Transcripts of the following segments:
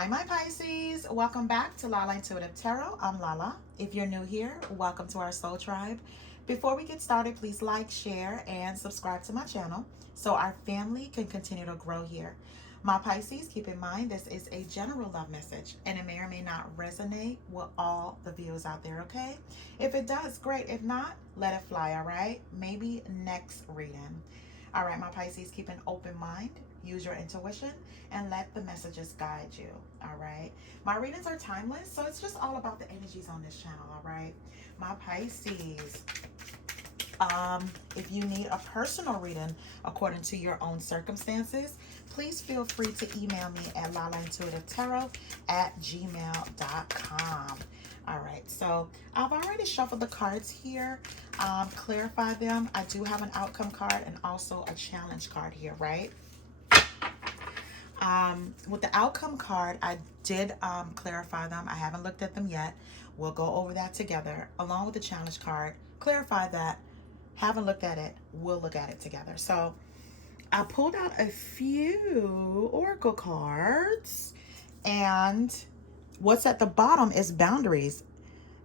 Hi, my Pisces. Welcome back to Lala Intuitive Tarot. I'm Lala. If you're new here, welcome to our soul tribe. Before we get started, please like, share, and subscribe to my channel so our family can continue to grow here. My Pisces, keep in mind this is a general love message and it may or may not resonate with all the viewers out there, okay? If it does, great. If not, let it fly, all right? Maybe next reading. All right, my Pisces, keep an open mind, use your intuition, and let the messages guide you. All right. My readings are timeless, so it's just all about the energies on this channel. All right. My Pisces. If you need a personal reading according to your own circumstances, please feel free to email me at lalaintuitivetarot@gmail.com. All right, so I've already shuffled the cards here, clarify them. I do have an outcome card and also a challenge card here, right? With the outcome card, I did clarify them. I haven't looked at them yet. We'll go over that together along with the challenge card. Clarify that. Haven't looked at it. We'll look at it together. So I pulled out a few oracle cards, and what's at the bottom is boundaries.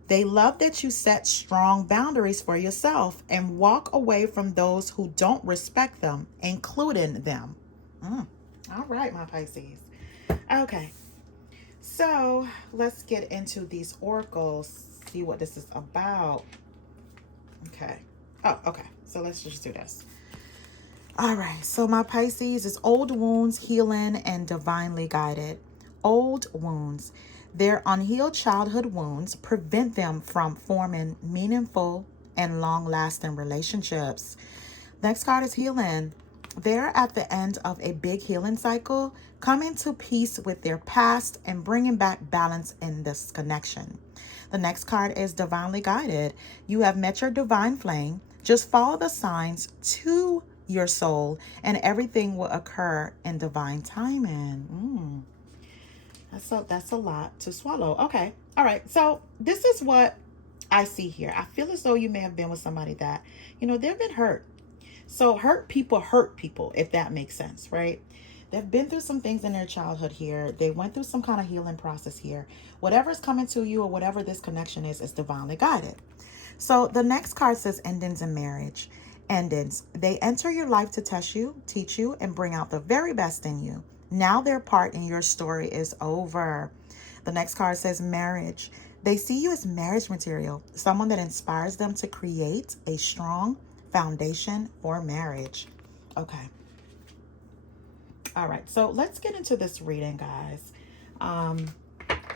They love that you set strong boundaries for yourself and walk away from those who don't respect them, including them. All right, my Pisces. Okay, so let's get into these oracles, see what this is about. Okay. Oh, okay. So let's just do this. All right. So my Pisces is old wounds, healing, and divinely guided. Old wounds. Their unhealed childhood wounds prevent them from forming meaningful and long-lasting relationships. Next card is healing. They're at the end of a big healing cycle, coming to peace with their past and bringing back balance in this connection. The next card is divinely guided. You have met your divine flame. Just follow the signs to your soul and everything will occur in divine timing. That's a lot to swallow. Okay. All right. So this is what I see here. I feel as though you may have been with somebody that, they've been hurt. So hurt people, if that makes sense, right? They've been through some things in their childhood here. They went through some kind of healing process here. Whatever's coming to you or whatever this connection is divinely guided. So the next card says endings in marriage. Endings. They enter your life to test you, teach you, and bring out the very best in you. Now their part in your story is over. The next card says marriage. They see you as marriage material, someone that inspires them to create a strong foundation for marriage. Okay. All right. So let's get into this reading, guys.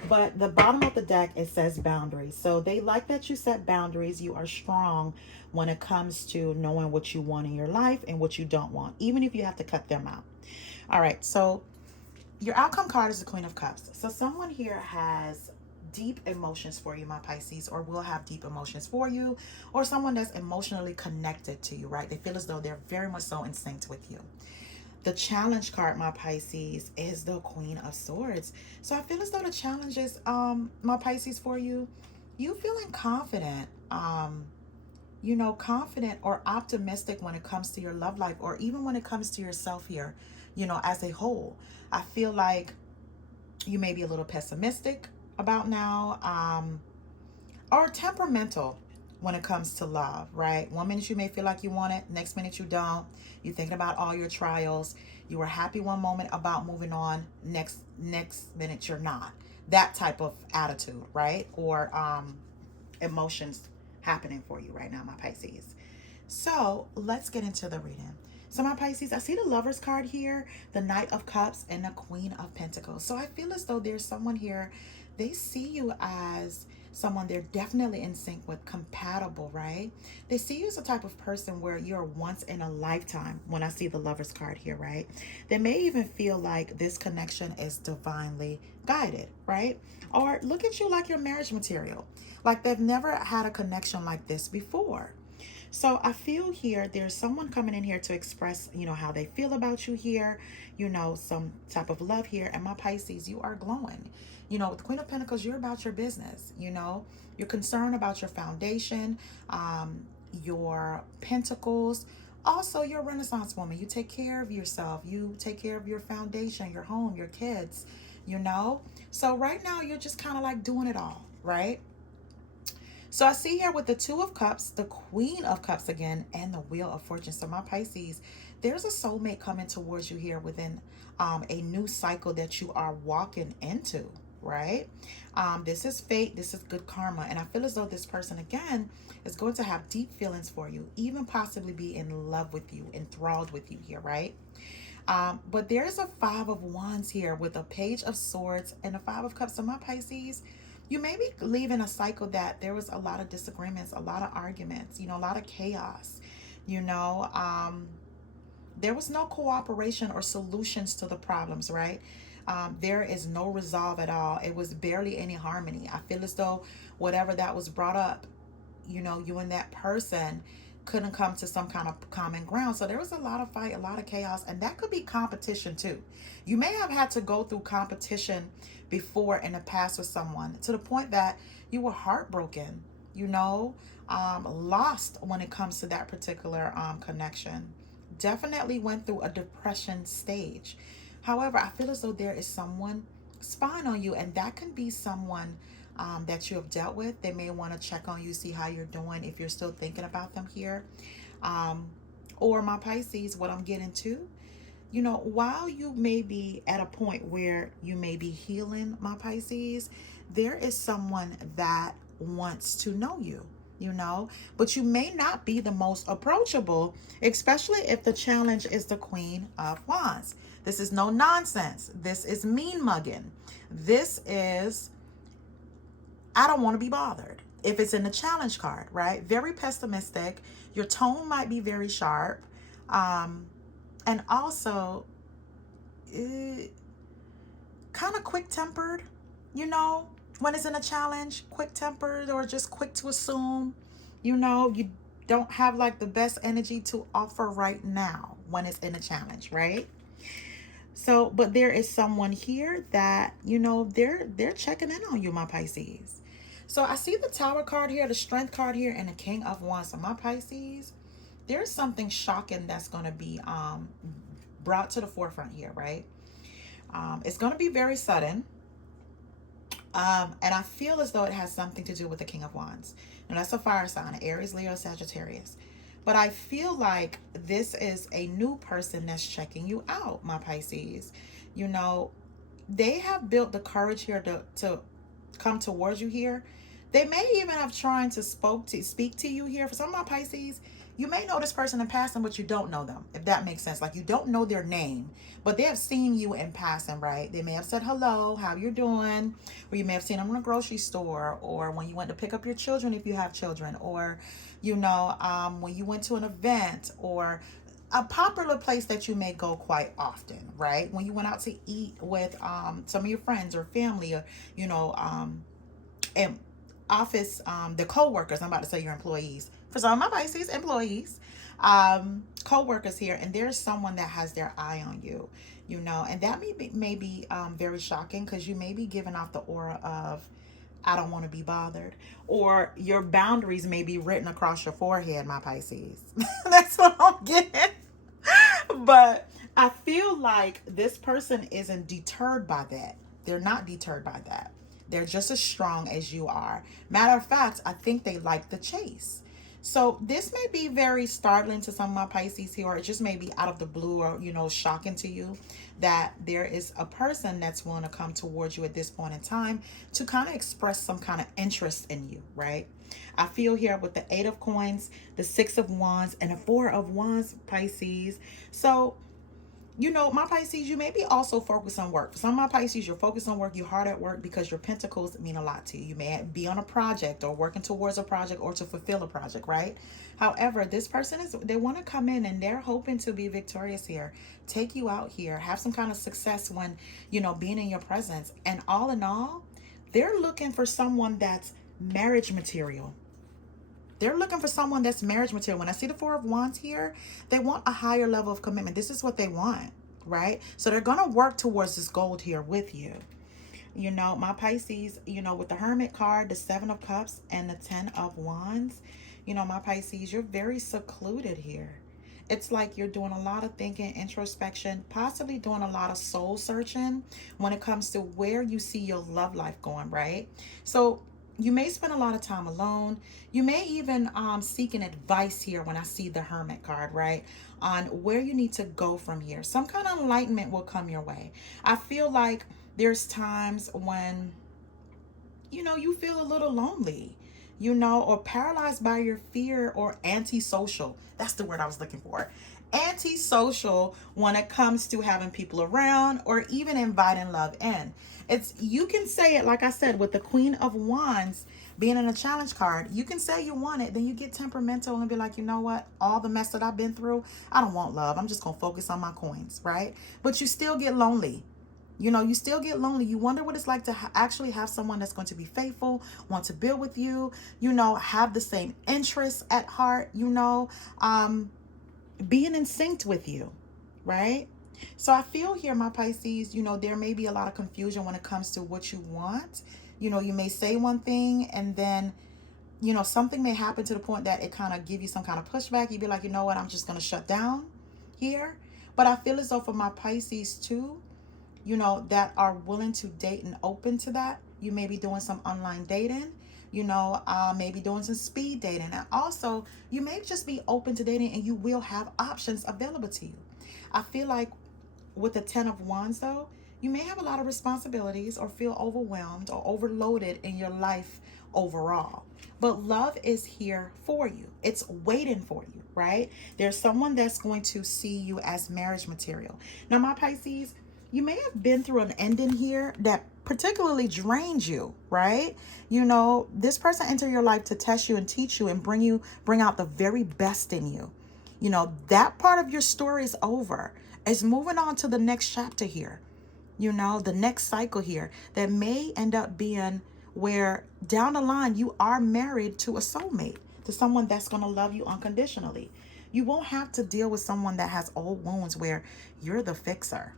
But the bottom of the deck, it says boundaries. So they like that you set boundaries. You are strong when it comes to knowing what you want in your life and what you don't want, even if you have to cut them out. All right. So your outcome card is the Queen of Cups. So someone here has deep emotions for you, my Pisces, or will have deep emotions for you, or someone that's emotionally connected to you, right? They feel as though they're very much so in sync with you. The challenge card, my Pisces, is the Queen of Swords. So I feel as though the challenge is, my Pisces, for you, you feeling confident, confident or optimistic when it comes to your love life, or even when it comes to yourself here, as a whole. I feel like you may be a little pessimistic about now, or temperamental when it comes to love, right? One minute you may feel like you want it, next minute you don't. You're thinking about all your trials. You were happy one moment about moving on, next minute you're not. That type of attitude, right? Or emotions happening for you right now, my Pisces. So let's get into the reading. So my Pisces, I see the Lover's card here, the Knight of Cups, and the Queen of Pentacles. So I feel as though there's someone here, they see you as someone they're definitely in sync with, compatible, right? They see you as a type of person where you're once in a lifetime when I see the Lover's card here, right? They may even feel like this connection is divinely guided, right? Or look at you like your marriage material, like they've never had a connection like this before. So I feel here there's someone coming in here to express, how they feel about you here, some type of love here. And my Pisces, you are glowing. With the Queen of Pentacles, you're about your business, you're concerned about your foundation, your pentacles. Also, you're a Renaissance woman. You take care of yourself. You take care of your foundation, your home, your kids, you know? So right now you're just kind of like doing it all, right? So I see here with the Two of Cups, the Queen of Cups again, and the Wheel of Fortune. So my Pisces, there's a soulmate coming towards you here within a new cycle that you are walking into, right? This is fate. This is good karma. And I feel as though this person, again, is going to have deep feelings for you, even possibly be in love with you, enthralled with you here, right? But there's a Five of Wands here with a Page of Swords and a Five of Cups. So my Pisces, you may be leaving a cycle that there was a lot of disagreements, a lot of arguments, a lot of chaos. You know, there was no cooperation or solutions to the problems, right? There is no resolve at all. It was barely any harmony. I feel as though whatever that was brought up, you and that person couldn't come to some kind of common ground. So there was a lot of fight, a lot of chaos, and that could be competition too. You may have had to go through competition before in the past with someone to the point that you were heartbroken, lost when it comes to that particular connection. Definitely went through a depression stage. However, I feel as though there is someone spying on you, and that can be someone that you have dealt with. They may want to check on you, see how you're doing, if you're still thinking about them here. Or my Pisces, what I'm getting to, while you may be at a point where you may be healing, my Pisces, there is someone that wants to know you, but you may not be the most approachable, especially if the challenge is the Queen of Wands. This is no nonsense. This is mean mugging. This is, I don't want to be bothered. If it's in the challenge card, right? Very pessimistic. Your tone might be very sharp. And also, kind of quick-tempered, when it's in a challenge, quick-tempered or just quick to assume, you don't have like the best energy to offer right now when it's in a challenge, right? So, but there is someone here that, they're checking in on you, my Pisces. So I see the Tower card here, the Strength card here, and the King of Wands. So my Pisces, there's something shocking that's going to be brought to the forefront here, right? It's going to be very sudden. And I feel as though it has something to do with the King of Wands. Now, that's a fire sign, Aries, Leo, Sagittarius. But I feel like this is a new person that's checking you out, my Pisces. They have built the courage here to come towards you here. They may even have tried to speak to you here. For some of my Pisces, you may know this person in passing, but you don't know them, if that makes sense. Like, you don't know their name, but they have seen you in passing, right? They may have said hello, how you're doing, or you may have seen them in a grocery store, or when you went to pick up your children, if you have children, or when you went to an event, or a popular place that you may go quite often, right? When you went out to eat with some of your friends or family, or and office, the co-workers. I'm about to say your employees. For some of my Pisces, employees, co-workers here, and there's someone that has their eye on you, and that may be very shocking, because you may be giving off the aura of, I don't want to be bothered, or your boundaries may be written across your forehead, my Pisces. That's what I'm getting. But I feel like this person isn't deterred by that. They're not deterred by that. They're just as strong as you are. Matter of fact, I think they like the chase. So this may be very startling to some of my Pisces here, or it just may be out of the blue, or, shocking to you that there is a person that's willing to come towards you at this point in time to kind of express some kind of interest in you, right? I feel here with the Eight of Coins, the Six of Wands, and the Four of Wands, Pisces. So, my Pisces, you may be also focused on work. For some of my Pisces, you're focused on work, you're hard at work because your pentacles mean a lot to you. You may be on a project or working towards a project or to fulfill a project, right? However, this person they want to come in and they're hoping to be victorious here, take you out here, have some kind of success when, being in your presence. And all in all, they're looking for someone that's marriage material. They're looking for someone that's marriage material. When I see the Four of Wands here, they want a higher level of commitment. This is what they want, right? So they're going to work towards this goal here with you. My Pisces, with the Hermit card, the Seven of Cups, and the Ten of Wands, my Pisces, you're very secluded here. it's like you're doing a lot of thinking, introspection, possibly doing a lot of soul searching when it comes to where you see your love life going, right? So you may spend a lot of time alone. You may even seeking advice here when I see the Hermit card, right? On where you need to go from here. Some kind of enlightenment will come your way. I feel like there's times when, you feel a little lonely, or paralyzed by your fear, or antisocial. That's the word I was looking for. Antisocial when it comes to having people around or even inviting love in. You can say it, like I said, with the Queen of Wands being in a challenge card. You can say you want it, then you get temperamental and be like, you know what? All the mess that I've been through, I don't want love. I'm just going to focus on my coins, right? But you still get lonely. You still get lonely. You wonder what it's like to actually have someone that's going to be faithful, want to build with you, have the same interests at heart, being in sync with you, right? So I feel here, my Pisces, there may be a lot of confusion when it comes to what you want. You may say one thing and then, something may happen to the point that it kind of give you some kind of pushback. You'd be like, you know what, I'm just going to shut down here. But I feel as though for my Pisces too, that are willing to date and open to that. You may be doing some online dating, maybe doing some speed dating. And also, you may just be open to dating and you will have options available to you. I feel like with the 10 of Wands, though, you may have a lot of responsibilities or feel overwhelmed or overloaded in your life overall. But love is here for you. It's waiting for you, right? There's someone that's going to see you as marriage material. Now, my Pisces, you may have been through an ending here that particularly drained you, right? This person entered your life to test you and teach you and bring out the very best in you. That part of your story is over. It's moving on to the next chapter here. The next cycle here that may end up being where down the line you are married to a soulmate, to someone that's going to love you unconditionally. You won't have to deal with someone that has old wounds where you're the fixer.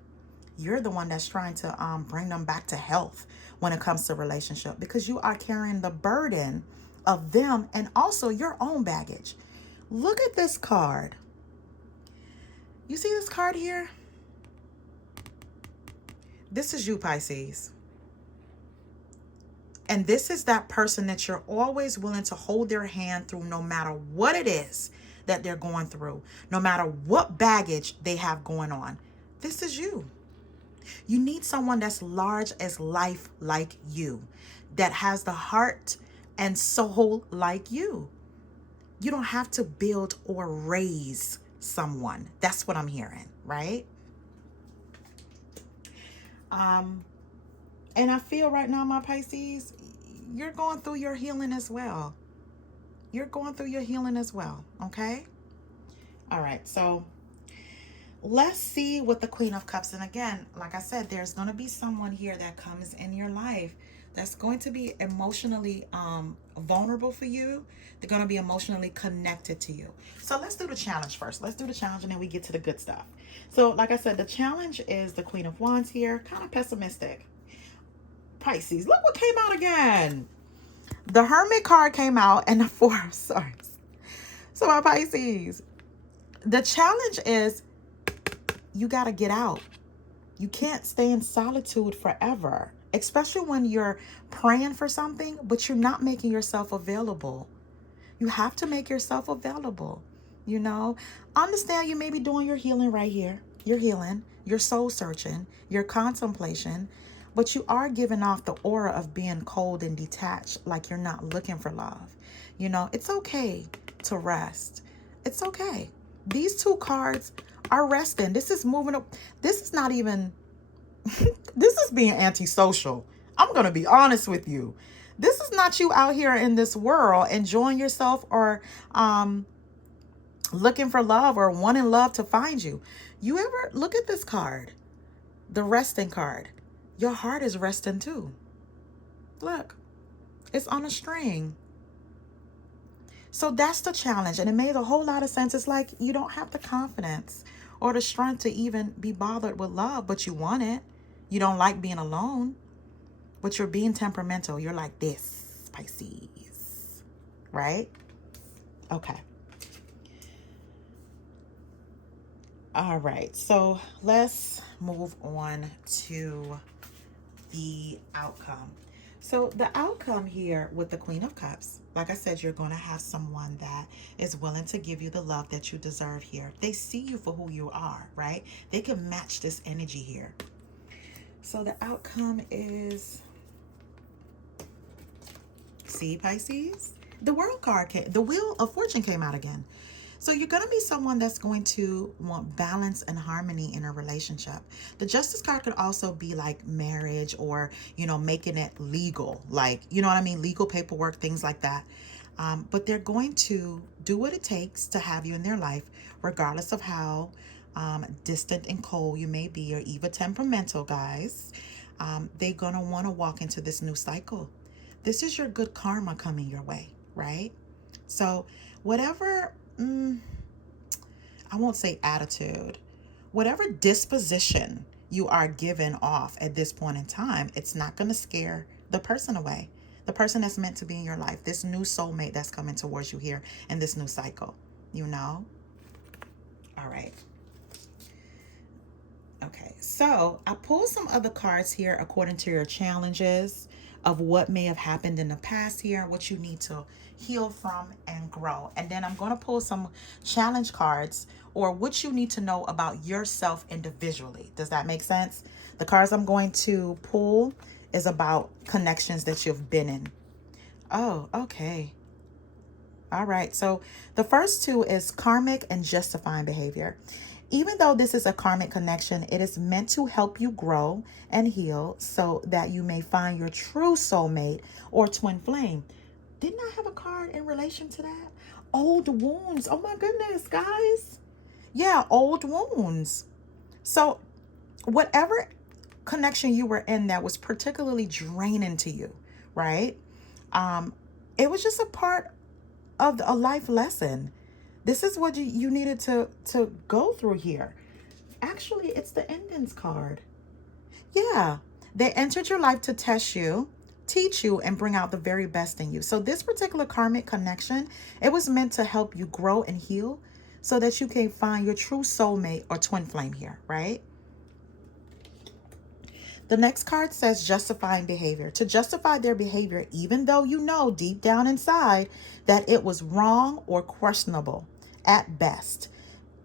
You're the one that's trying to bring them back to health when it comes to relationship, because you are carrying the burden of them and also your own baggage. Look at this card. You see this card here? This is you, Pisces. And this is that person that you're always willing to hold their hand through, no matter what it is that they're going through, no matter what baggage they have going on. This is you. You need someone that's large as life like you, that has the heart and soul like you. You don't have to build or raise someone. That's what I'm hearing, right? And I feel right now, my Pisces, you're going through your healing as well. You're going through your healing as well, okay? All right, so let's see what the Queen of Cups. And again, like I said, there's going to be someone here that comes in your life that's going to be emotionally vulnerable for you. They're going to be emotionally connected to you. So let's do the challenge first. Let's do the challenge and then we get to the good stuff. So like I said, the challenge is the Queen of Wands here, kind of pessimistic. Pisces, look what came out again. The Hermit card came out and the Four of Swords. So my Pisces, the challenge is you got to get out. You can't stay in solitude forever, especially when you're praying for something, but you're not making yourself available. You have to make yourself available. Understand you may be doing your healing right here. You're healing, you're soul searching, you're contemplation, but you are giving off the aura of being cold and detached, like you're not looking for love. It's okay to rest. It's okay. These two cards are resting. This is moving up. This is not even, this is being antisocial. I'm going to be honest with you. This is not you out here in this world enjoying yourself or looking for love or wanting love to find you. You ever look at this card, the resting card? Your heart is resting too. Look, it's on a string. So that's the challenge. And it made a whole lot of sense. It's like you don't have the confidence or the strength to even be bothered with love, but you want it. You don't like being alone, but you're being temperamental. You're like this, Pisces, right? Okay. All right, so let's move on to the outcome. So the outcome here with the Queen of Cups, like I said, you're going to have someone that is willing to give you the love that you deserve here. They see you for who you are, right? They can match this energy here. So the outcome is, see, Pisces? The World card came, the Wheel of Fortune came out again. So you're going to be someone that's going to want balance and harmony in a relationship. The Justice card could also be like marriage or, you know, making it legal. Like, you know what I mean? Legal paperwork, things like that. But they're going to do what it takes to have you in their life, regardless of how distant and cold you may be or even temperamental, guys. They're going to want to walk into this new cycle. This is your good karma coming your way, right? So whatever, I won't say attitude, whatever disposition you are given off at this point in time, it's not going to scare the person away. The person that's meant to be in your life, this new soulmate that's coming towards you here in this new cycle, you know? All right. Okay, so I pulled some other cards here according to your challenges of what may have happened in the past here, what you need to heal from and grow. And then I'm going to pull some challenge cards or what you need to know about yourself individually. Does that make sense? The cards I'm going to pull is about connections that you've been in. Oh, okay. All right, so the first two is karmic and justifying behavior. Even though this is a karmic connection, it is meant to help you grow and heal so that you may find your true soulmate or twin flame. Didn't I have a card in relation to that? Old wounds. Oh my goodness, guys. Yeah, old wounds. So whatever connection you were in that was particularly draining to you, right? It was just a part of a life lesson. This is what you needed to go through here. Actually, it's the endings card. Yeah, they entered your life to test you, teach you, and bring out the very best in you. So this particular karmic connection, it was meant to help you grow and heal so that you can find your true soulmate or twin flame here, right? The next card says justifying behavior. To justify their behavior, even though you know deep down inside that it was wrong or questionable at best.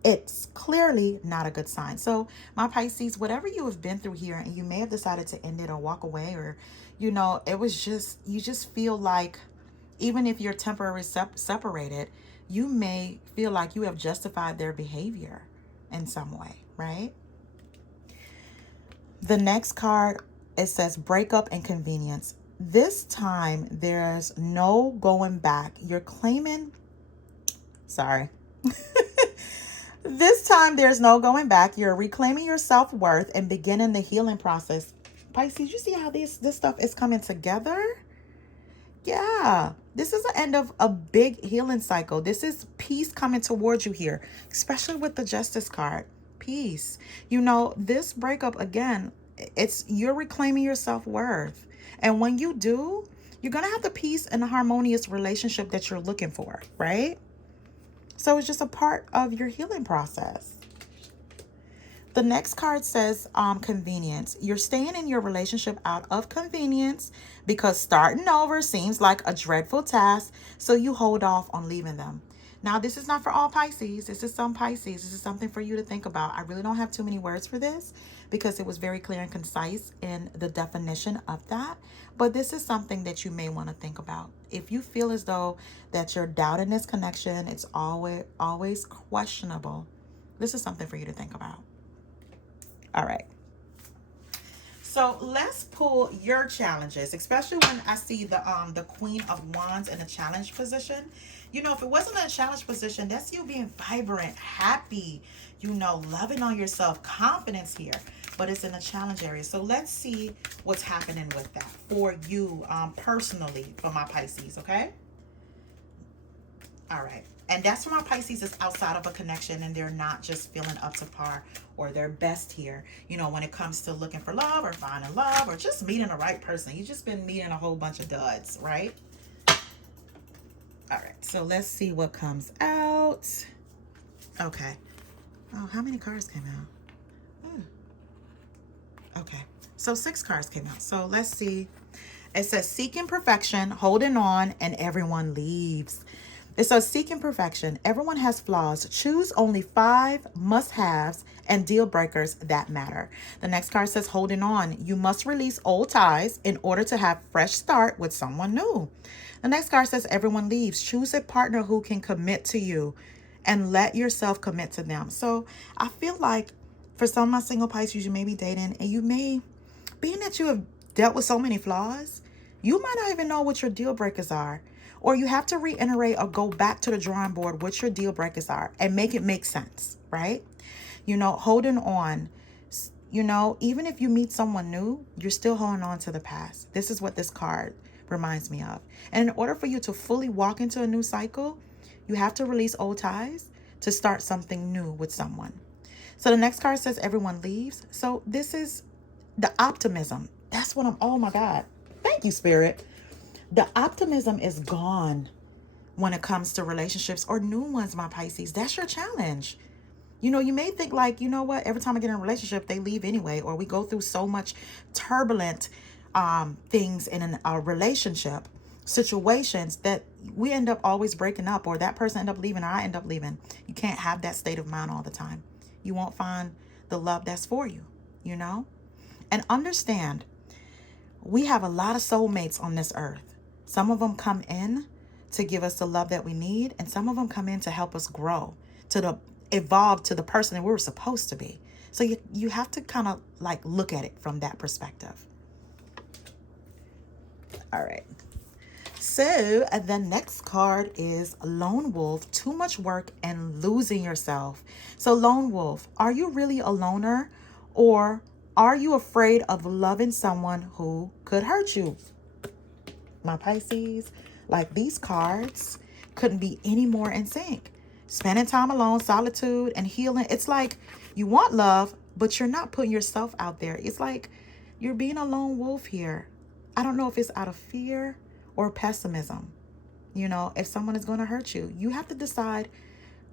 It's clearly not a good sign. So my Pisces, whatever you have been through here, and you may have decided to end it or walk away, or, you know, it was just, you just feel like even if you're temporarily separated, you may feel like you have justified their behavior in some way, right? The next card, it says breakup and convenience. This time, there's no going back. You're claiming, sorry. This time, there's no going back. You're reclaiming your self-worth and beginning the healing process. Pisces, you see how this stuff is coming together? Yeah, this is the end of a big healing cycle. This is peace coming towards you here, especially with the Justice card. Peace. You know, this breakup, again, it's you're reclaiming your self-worth. And when you do, you're going to have the peace and the harmonious relationship that you're looking for, right? So it's just a part of your healing process. The next card says convenience. You're staying in your relationship out of convenience because starting over seems like a dreadful task, so you hold off on leaving them. Now, this is not for all Pisces. This is some Pisces. This is something for you to think about. I really don't have too many words for this because it was very clear and concise in the definition of that. But this is something that you may want to think about. If you feel as though that you're doubting this connection, it's always questionable. This is something for you to think about. All right. So let's pull your challenges, especially when I see the Queen of Wands in a challenge position. You know, if it wasn't a challenge position, that's you being vibrant, happy, you know, loving on yourself, confidence here. But it's in a challenge area. So let's see what's happening with that for you personally, for my Pisces, okay? All right. And that's for my Pisces is outside of a connection and they're not just feeling up to par or their best here. You know, when it comes to looking for love or finding love or just meeting the right person. You've just been meeting a whole bunch of duds, right? All right. So let's see what comes out. Okay. Oh, how many cards came out? Okay, so 6 cards came out. So let's see. It says seeking perfection, holding on, and everyone leaves. It says seeking perfection. Everyone has flaws. Choose only 5 must-haves and deal breakers that matter. The next card says holding on. You must release old ties in order to have fresh start with someone new. The next card says everyone leaves. Choose a partner who can commit to you and let yourself commit to them. So I feel like for some of my single Pisces, you may be dating and you may, being that you have dealt with so many flaws, you might not even know what your deal breakers are. Or you have to reiterate or go back to the drawing board what your deal breakers are and make it make sense, right? You know, holding on, you know, even if you meet someone new, you're still holding on to the past. This is what this card reminds me of. And in order for you to fully walk into a new cycle, you have to release old ties to start something new with someone. So the next card says everyone leaves. So this is the optimism. That's what I'm, oh my God. Thank you, Spirit. The optimism is gone when it comes to relationships or new ones, my Pisces. That's your challenge. You know, you may think like, you know what, every time I get in a relationship, they leave anyway, or we go through so much turbulent things in a relationship, situations that we end up always breaking up, or that person end up leaving, or I end up leaving. You can't have that state of mind all the time. You won't find the love that's for you, you know? And understand, we have a lot of soulmates on this earth. Some of them come in to give us the love that we need, and some of them come in to help us grow, to evolve to the person that we were supposed to be. So you have to kind of like look at it from that perspective. All right. So the next card is Lone Wolf, too much work and losing yourself. So Lone Wolf, are you really a loner, or are you afraid of loving someone who could hurt you? My Pisces, like these cards couldn't be any more in sync. Spending time alone, solitude, and healing. It's like you want love, but you're not putting yourself out there. It's like you're being a lone wolf here. I don't know if it's out of fear or pessimism. You know, if someone is going to hurt you, you have to decide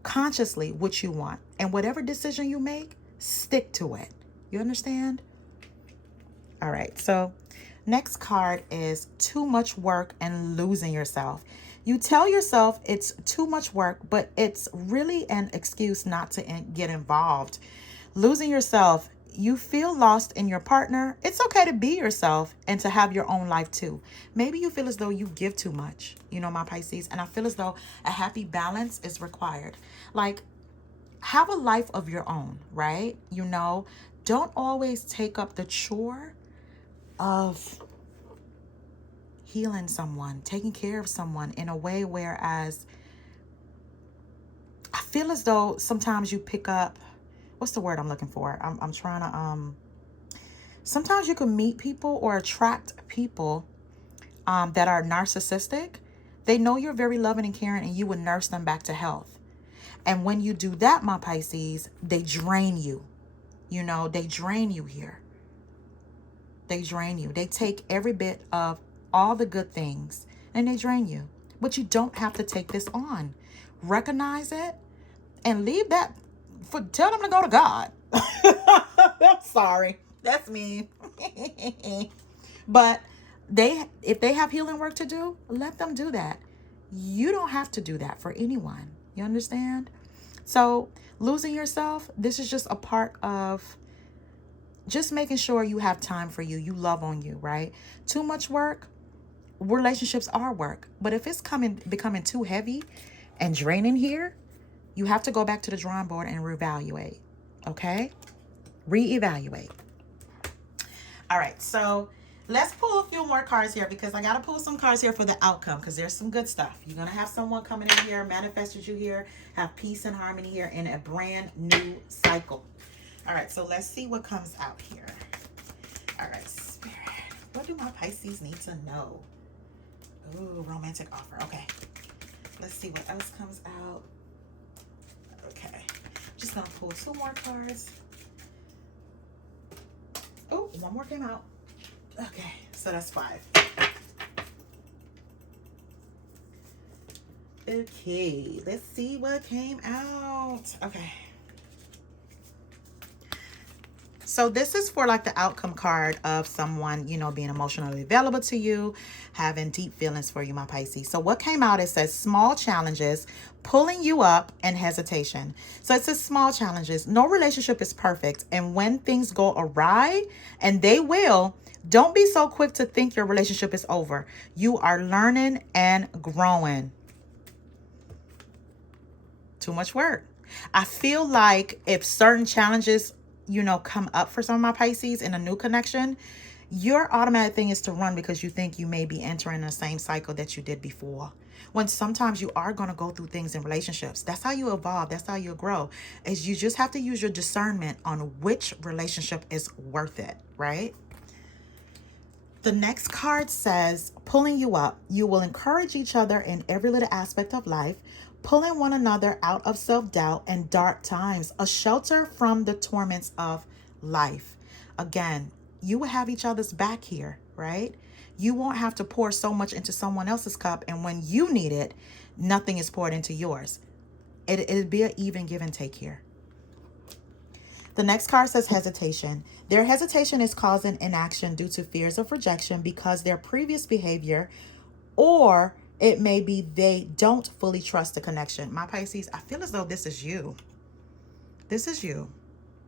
consciously what you want. And whatever decision you make, stick to it. You understand? All right, so next card is too much work and losing yourself. You tell yourself it's too much work, but it's really an excuse not to get involved. Losing yourself, you feel lost in your partner. It's okay to be yourself and to have your own life too. Maybe you feel as though you give too much, you know, my Pisces, and I feel as though a happy balance is required. Like, have a life of your own, right? You know, don't always take up the chore of healing someone, taking care of someone in a way whereas I feel as though sometimes you pick up, what's the word I'm looking for? I'm trying to, sometimes you can meet people or attract people that are narcissistic. They know you're very loving and caring and you would nurse them back to health. And when you do that, my Pisces, they drain you. You know, they drain you here. They drain you. They take every bit of all the good things and they drain you. But you don't have to take this on. Recognize it and leave that tell them to go to God. I'm sorry. That's me. But if they have healing work to do, let them do that. You don't have to do that for anyone. You understand? So losing yourself, this is just a part of just making sure you have time for you. You love on you, right? Too much work. Relationships are work. But if it's becoming too heavy and draining here, you have to go back to the drawing board and reevaluate. Okay? Reevaluate. All right. So let's pull a few more cards here because I got to pull some cards here for the outcome because there's some good stuff. You're going to have someone coming in here, manifested you here, have peace and harmony here in a brand new cycle. All right, so let's see what comes out here. All right, Spirit. What do my Pisces need to know? Ooh, romantic offer. Okay. Let's see what else comes out. Okay. Just going to pull 2 more cards. Oh, 1 more came out. Okay, so that's 5. Okay, let's see what came out. Okay. So this is for like the outcome card of someone, you know, being emotionally available to you, having deep feelings for you, my Pisces. So what came out, it says small challenges, pulling you up, and hesitation. So it says small challenges. No relationship is perfect. And when things go awry, and they will, don't be so quick to think your relationship is over. You are learning and growing. Too much work. I feel like if certain challenges, you know, come up for some of my Pisces in a new connection, your automatic thing is to run because you think you may be entering the same cycle that you did before. When sometimes you are going to go through things in relationships. That's how you evolve. That's how you grow. Is you just have to use your discernment on which relationship is worth it, right? The next card says, pulling you up. You will encourage each other in every little aspect of life, pulling one another out of self-doubt and dark times, a shelter from the torments of life. Again, you will have each other's back here, right? You won't have to pour so much into someone else's cup, and when you need it, nothing is poured into yours. It'll be an even give and take here. The next card says hesitation. Their hesitation is causing inaction due to fears of rejection because their previous behavior, or it may be they don't fully trust the connection. My Pisces, I feel as though this is you. This is you.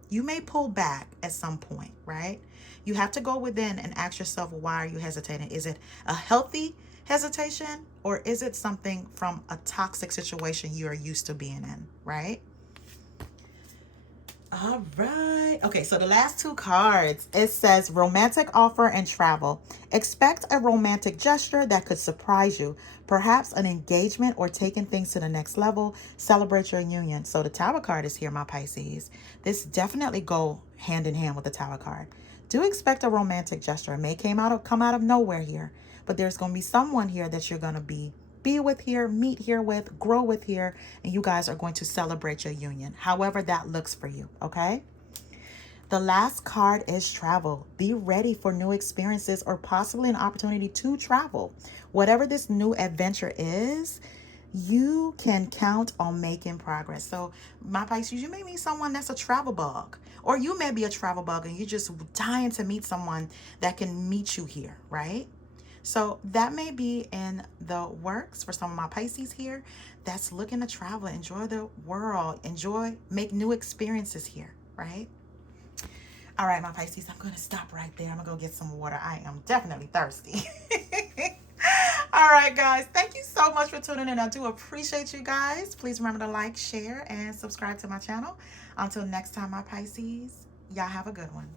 You may pull back at some point, right? You have to go within and ask yourself, why are you hesitating? Is it a healthy hesitation, or is it something from a toxic situation you are used to being in, right? All right. Okay, so the last two cards, it says romantic offer and travel. Expect a romantic gesture that could surprise you. Perhaps an engagement or taking things to the next level. Celebrate your union. So the Tower card is here, my Pisces. This definitely go hand in hand with the Tower card. Do expect a romantic gesture. It may come out of nowhere here, but there's going to be someone here that you're going to be with here, meet here with, grow with here, and you guys are going to celebrate your union, however that looks for you, okay? The last card is travel. Be ready for new experiences or possibly an opportunity to travel. Whatever this new adventure is, you can count on making progress. So my Pisces, you may meet someone that's a travel bug, or you may be a travel bug and you're just dying to meet someone that can meet you here, right? So that may be in the works for some of my Pisces here that's looking to travel, enjoy the world, make new experiences here, right? All right, my Pisces, I'm going to stop right there. I'm going to go get some water. I am definitely thirsty. All right, guys, thank you so much for tuning in. I do appreciate you guys. Please remember to like, share, and subscribe to my channel. Until next time, my Pisces, y'all have a good one.